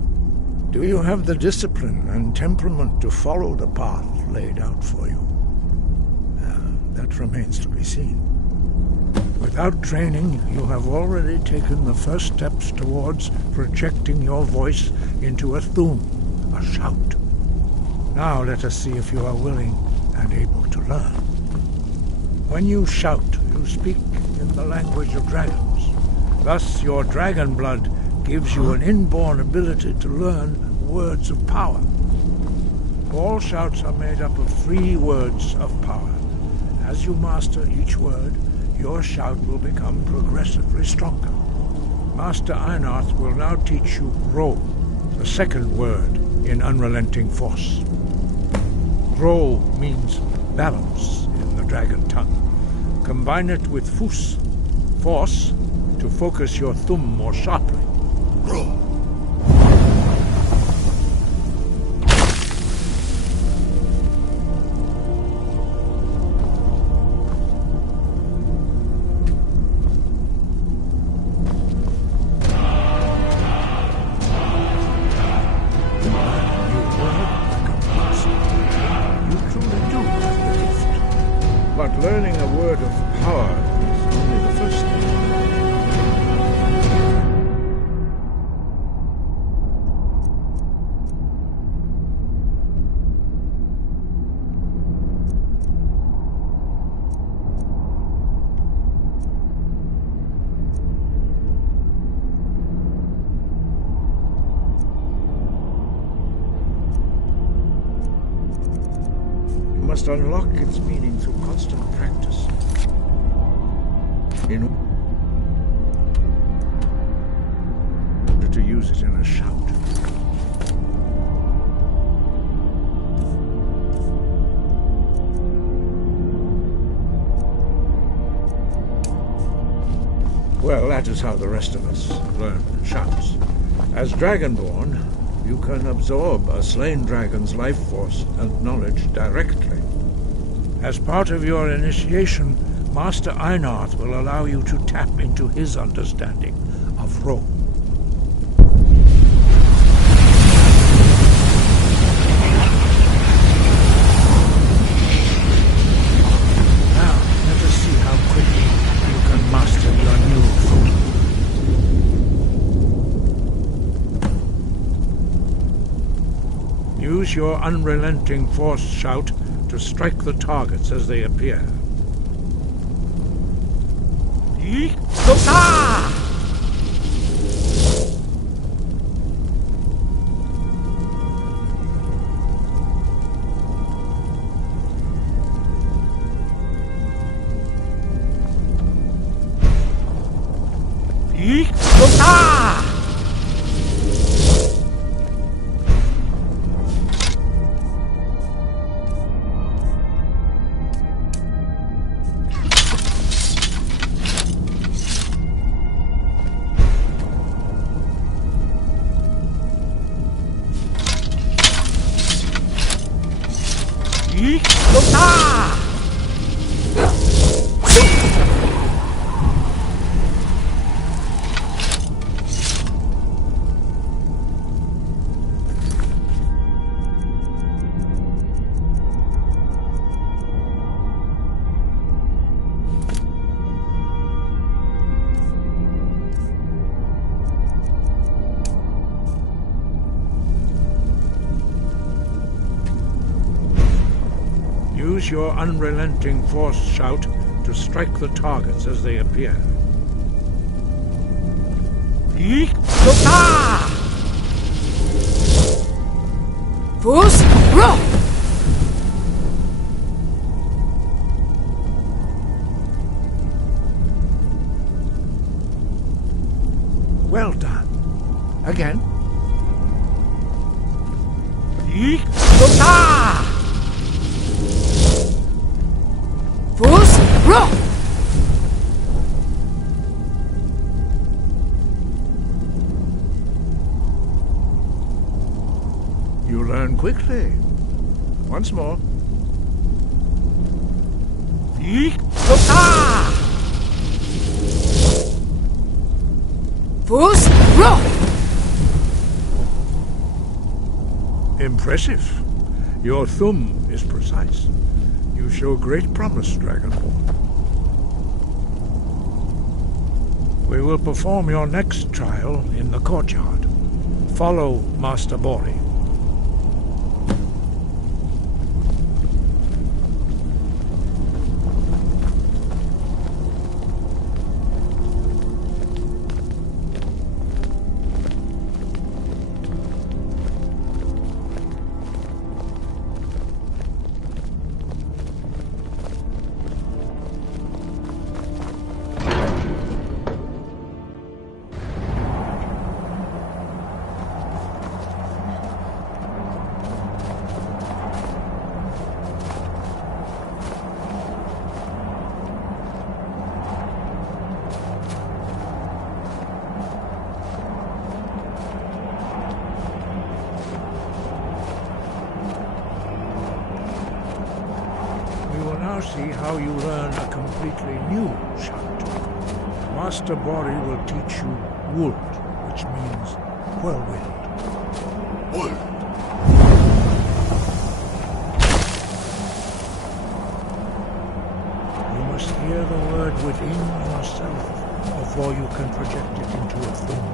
do you have the discipline and temperament to follow the path laid out for you? That remains to be seen. Without training, you have already taken the first steps towards projecting your voice into a thum, a shout. Now let us see if you are willing and able to learn. When you shout, you speak in the language of dragons. Thus, your dragon blood gives you an inborn ability to learn words of power. All shouts are made up of 3 words of power. As you master each word, your shout will become progressively stronger. Master Einarth will now teach you Ro, the second word in Unrelenting Force. Ro means balance in the dragon tongue. Combine it with Fus, force, to focus your thumb more sharply. Ro. Learning a word of power is only the first step. You must unlock its meaning through constant practice. In order to use it in a shout. Well, that is how the rest of us learn shouts. As Dragonborn, you can absorb a slain dragon's life force and knowledge directly. As part of your initiation, Master Einarth will allow you to tap into his understanding of Ro. Now, let us see how quickly you can master your new form. Use your unrelenting force shout to strike the targets as they appear. Use your unrelenting force shout to strike the targets as they appear. Fus, roh! Well done. Again. Fus, roh! You learn quickly. Once more. Fus, roh! Impressive. Your thumb is precise. You show great promise, Dragonborn. We will perform your next trial in the courtyard. Follow Master Bori. See how you learn a completely new shout. Master Bori will teach you Wold, which means whirlwind. Wold. You must hear the word within yourself before you can project it into a thing.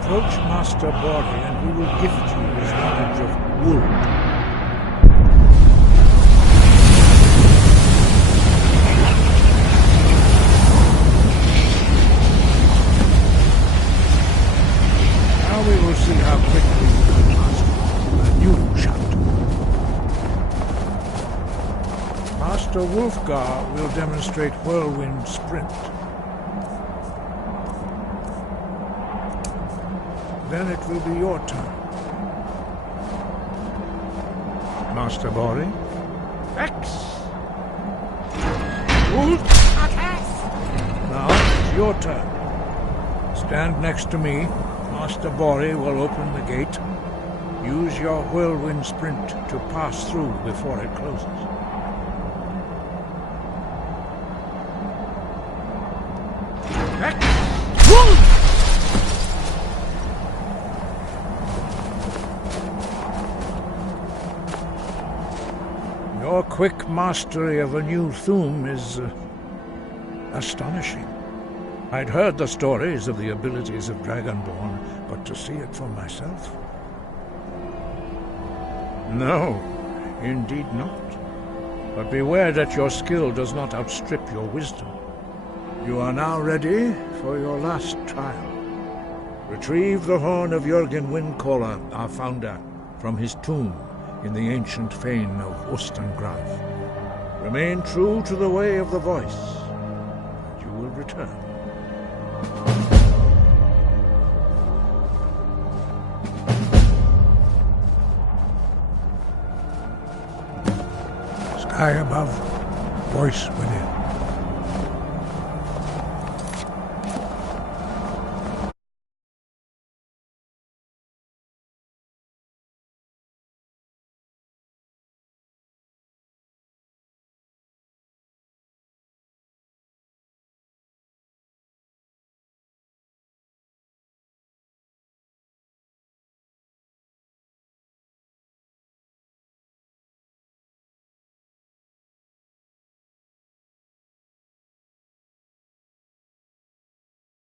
Approach Master Bori and he will gift you his knowledge of Wold. Now we will see how quickly you can master a new shout. Master Wolfgar will demonstrate Whirlwind Sprint. Then it will be your turn. Master Bori. X! Now it's your turn. Stand next to me. Master Bori will open the gate. Use your whirlwind sprint to pass through before it closes. Your quick mastery of a new Thum is astonishing. I'd heard the stories of the abilities of Dragonborn, but to see it for myself? No, indeed not. But beware that your skill does not outstrip your wisdom. You are now ready for your last trial. Retrieve the horn of Jürgen Windcaller, our founder, from his tomb in the ancient fane of Ustengrav. Remain true to the way of the voice, and you will return. Sky above, voice within.